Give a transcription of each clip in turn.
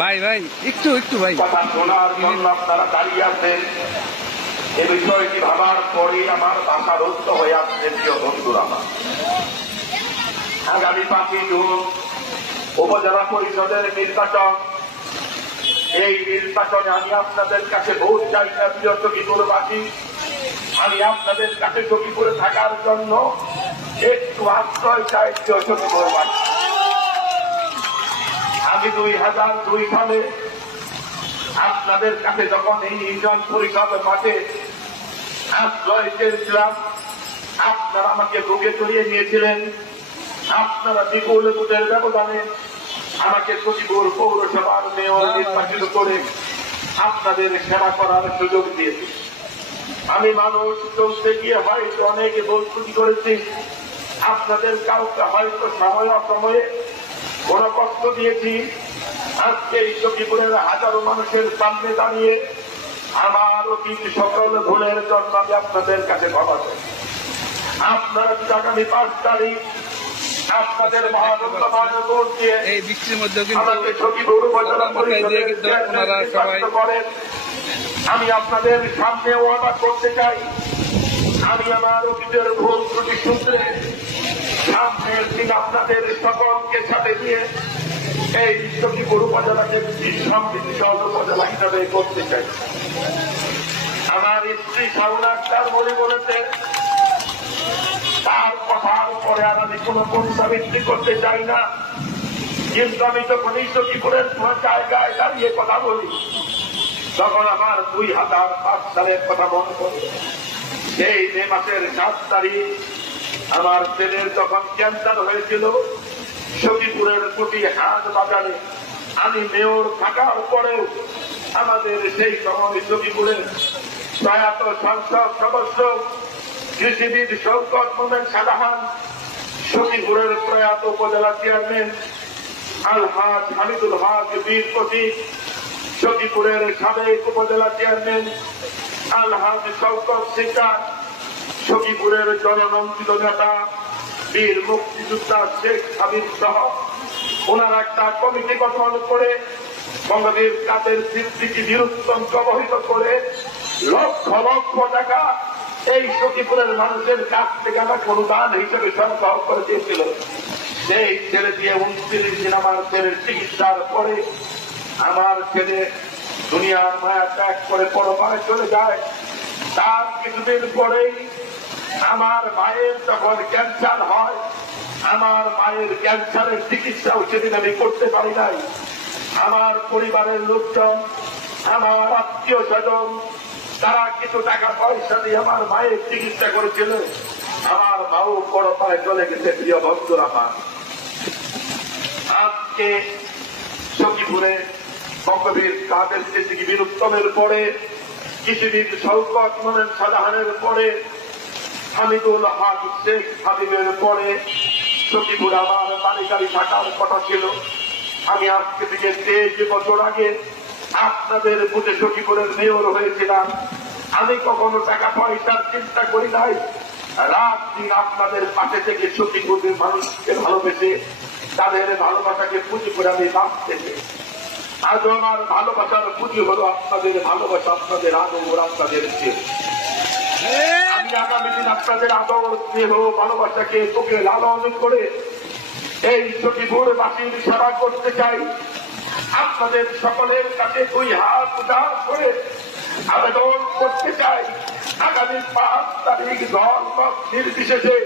ভাই ভাই, একটু একটু ভাই। শোনার আপনারা দাঁড়িয়ে আছেন এ বিষয়টি ভাবার পরে আমার ভাষা রুদ্ধ হয়ে আসছে, প্রিয় বন্ধুরা। আগামী পাঁচই জুন উপজেলা পরিষদের নির্বাচন। এই নির্বাচনে আমি আপনাদের কাছে ভোট চাই না, প্রিয় চকিপুরবাসী আমি আপনাদের কাছে চকিপুরে থাকার জন্য একটু আশ্রয় চাই, প্রিয় চকিপুরবাসী আমি দুই হাজার দুই সালে আপনাদের কাছে যখন এই ইউনিয়ন পরিষদ মাঠে আশ্রয় চেয়েছিলাম, আপনারা আমাকে বুকে চড়িয়ে নিয়েছিলেন। আপনারা বিপুল ভোটের ব্যবধানে আমাকে সচিবুর পৌরসভার মেয়র নির্বাচিত করে আপনাদের সেবা করার সুযোগ দিয়েছি। আমি মানুষ, চলতে গিয়ে হয়তো অনেকে বস্তুতি করেছি। আপনাদের কাউকে হয়তো সময় অসময়ে কোন কষ্ট দিয়েছি। আজকে এই সখীপুরের হাজারো মানুষের সামনে দাঁড়িয়ে আমার অতীত সকল ভুলের জন্য আমি আপনাদের কাছে ক্ষমা চাই। আপনারা যদি আগামী পাঁচ তারিখ আপনাদের মহানন্দময় ভোট দিয়ে এই বৃষ্টির কিন্তু ওনারা সবাই করেন। আমি আপনাদের সামনে ওয়াদা করতে চাই। আমি আমার অতীতের ভুল ত্রুটি সূত্রে দিন আপনাদের সকলকে সাথে নিয়ে এই সখীপুর উপজেলাকে সমৃদ্ধিশাল উপজেলা হিসাবে করতে চাই। আমার স্ত্রী সাউনার বলে বলেছে, তার কথার পরে আর আমি কোনো পুনরাবৃত্তি করতে চাই না। কিন্তু আমি যখন এই জায়গায় দাঁড়িয়ে কথা বলি, তখন আমার দুই হাজার পাঁচ সালের কথা মনে পড়ে। সেই মে মাসের সাত তারিখ আমার ছেলের যখন ক্যান্সার হয়েছিল সখীপুরের প্রতি হাট বাজারে আমি মেয়র থাকার পরেও আমাদের সেই সময় সখীপুরের প্রয়াত সংসদ সদস্য, কৃষিবিদ শৌকত মোমেন সাদাহান সখীপুরের প্রয়াত উপজেলা চেয়ারম্যান আলহাজ হামিদুল হক বীর প্রতীক সখীপুরের সাবেক উপজেলা চেয়ারম্যান আলহাজ শৌকত সিকদার সখীপুরের জননন্দিত নেতা বীর মুক্তিযোদ্ধা শেখ হাবিব সহ ওনারা একটা কমিটি গঠন করে, বঙ্গবীর কাদের স্মৃতিকে বিরুদ্ধ অবহিত করে লক্ষ লক্ষ টাকা এই সখীপুরের মানুষের কাছ থেকে আমার অনুদান হিসেবে সরবরাহ করে দিয়েছিল। সেই ছেলে দিয়ে উনত্রিশ দিন আমার ছেলের চিকিৎসার পরে আমার ছেলে দুনিয়ার মায়া ত্যাগ করে পরমায় চলে যায়। তার কিছুদিন পরেই আমার মায়ের যখন ক্যান্সার হয়, আমার মায়ের ক্যান্সারের চিকিৎসাও সেদিন আমি করতে পারি নাই। আমার পরিবারের লোকজন, আমার আত্মীয় স্বজন, তারা কিছু টাকা পয়সা দিয়ে আমার মায়ের চিকিৎসা করেছিল। আমার মাও পরপায় চলে গেছে, প্রিয় বন্ধুরা আমার আজকে সখীপুরে বঙ্গবীর কাদের স্মৃতিকে বীরুত্তমের পরে কিছুদিন শৌকত মোমেন সাদাহানের পরে, হামিদুল হক শেখ হাবিবের পরে সখীপুর আমার তালিকারি থাকার কথা ছিল। আমি আজকে থেকে তেইশ বছর আগে আপনাদের বুঝে সখীপুরের মেয়র হয়েছিলাম। আমি কখনো টাকা পয়সার চিন্তা করি নাই। রাত দিন আপনাদের পাশে থেকে সখীপুরের মানুষকে ভালোবেসে তাদের ভালোবাসাকে পুঁজি করে আমি বাঁচতেছি আজও আমার ভালোবাসার পুঁজি হলো আপনাদের ভালোবাসা, আপনাদের আদর, আপনাদের আমি আগামী দিন আপনাদের আদর, স্নেহ, ভালোবাসাকে তোকে লালন করে এই সখীপুর বাসীর সেবা করতে চাই। আপনাদের সকলের কাছে দুই হাত উদার করে আবেদন করতে চাই। আগামী পাঁচ তারিখ মত নির্বিশেষে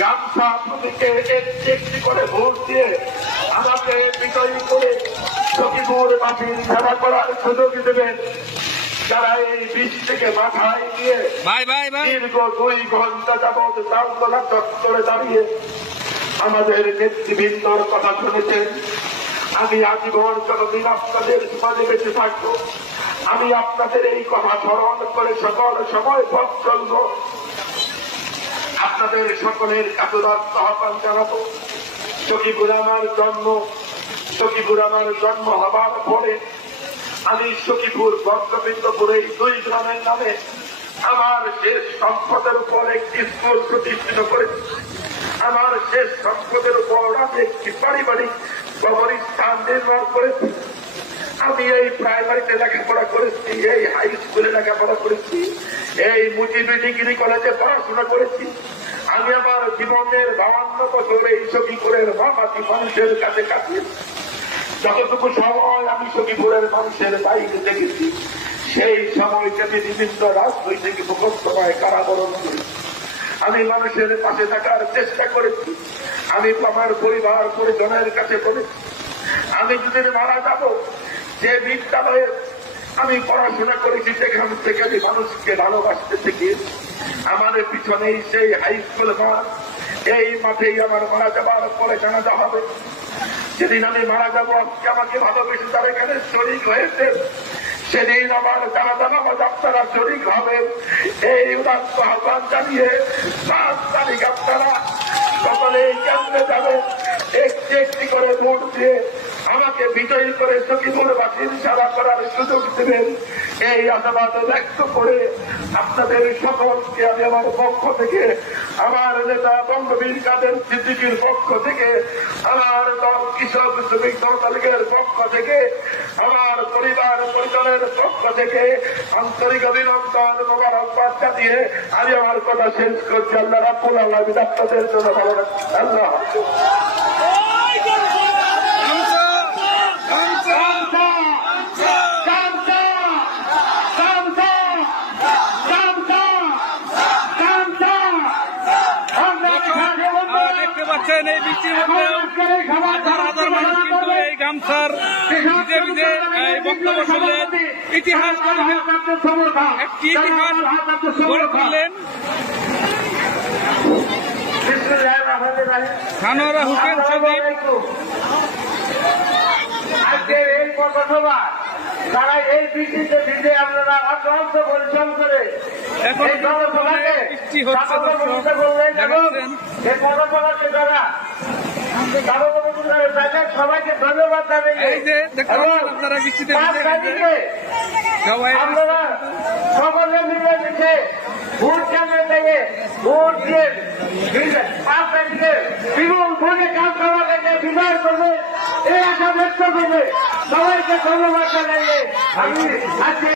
গামছা প্রতীকে একটি একটি করে ভোট দিয়ে আমাকে বিজয়ী করে সখীপুর সেবা করার সুযোগ দেবেন। যারা এই বৃষ্টিকে মাথায় নিয়ে ভাই ভাই ভাই। দীর্ঘ দুই ঘণ্টা যাবৎ দাউতলা চত্বরে দাঁড়িয়ে আমাদের নেতৃবৃন্দর কথা শুনেছেন। আমি আজীবন যতদিন আপনাদের সমাজে বেঁচে থাকব। আমি আপনাদের এই কথা স্মরণ করে সকল সময় পথ চলব। আপনাদের সকলের কাতুরাত আহ্বান জানাব। সখীপুর আমার জন্ম সখীপুর আমার জন্ম হবার পরে আমি সখীপুর বর্গবিন্দপুর এই দুই গ্রামের নামে আমার শেষ সম্পদের উপর একটি স্কুল প্রতিষ্ঠিত করেছি। আমার শেষ সম্পদের উপর আমি একটি পারিবারিক কবরস্থান নির্মাণ করেছি। আমি এই প্রাইমারিতে লেখাপড়া করেছি, এই হাই স্কুলে লেখাপড়া করেছি, এই মুজিবি ডিগ্রি কলেজে পড়াশোনা করেছি। আমি আমার জীবনের বছর এই সখীপুরের মামাটি মানুষের কাছে কাটিয়েছি যতটুকু সময় আমি সখীপুরের মানুষের বাইরে দেখেছি, সেই সময়টাতে বিভিন্ন রাজনৈতিক মুখস্থমায় কারাবরণ করেছি। আমি মানুষের পাশে থাকার চেষ্টা করেছি। আমি আমার পরিবার পরিজনের কাছে বলেছি, আমি যদি মারা যাব, যে বিদ্যালয়ে আমি পড়াশোনা করেছি, সেখান থেকে আমি মানুষকে ভালোবাসতে শিখিয়েছি। আমাদের পিছনেই সেই হাই স্কুল এই মাঠেই আমার মারা যাবার পরে জানাজা হবে। যেদিন আমি মারা যাব আমাকে ভালোবেসে তারা এখানে শরিক হয়েছে। সেদিন আমার যারা জানাবাজ আপনারা শরিক হবেন। এই উদাত্ত আহ্বান জানিয়ে পাঁচ তারিখ আপনারা সকলে এই কেন্দ্রে যাবেন। একটি একটি করে ভোট দিয়ে আমাকে বিজয়ী করে সখীপুরবাসীর সারা করার সুযোগ দেবেন। এই আশাবাদ ব্যক্ত করে আপনাদের সকলকে আমি আমার পক্ষ থেকে, আমার নেতা বঙ্গবীর কাদের সিদ্দিকির পক্ষ থেকে, আমার দল কৃষক শ্রমিক লীগের পক্ষ থেকে, আমার পরিবার পরিজনের পক্ষ থেকে আন্তরিক অভিনন্দন মোবারকবাদ জানিয়ে আমি আমার কথা শেষ করছি। আল্লাহ রাব্বুল আলামিন আপনাদের জন্য ভালো আল্লাহ পাচ্ছেন এই বৃষ্টির মধ্যে। হাজার হাজার মানুষ কিন্তু এই গামছার ভিজে ভিজে এই বক্তব্য শুনলেন। ইতিহাস একটি ইতিহাস গড়ে তুললেন। খানোয়ারা হুসেন এই পথসভা তারা এই বৃষ্টিতে ভিজে আপনারা অক্লান্ত পরিশ্রম করে এই জনসভাকে করলেন এবং সাফল্যমণ্ডিত করে তাদের সবাইকে ধন্যবাদ আপনারা সকলে মিলে মিশে ভোট কেন্দ্রে থেকে ভোট দিয়ে পাঁচ তারিখে বিপুল ভোটে কাজ করা থেকে বিজয় করবে এই আশা ব্যক্ত করবে। সবাইকে ধন্যবাদ জানাইয়ে আমি আজকে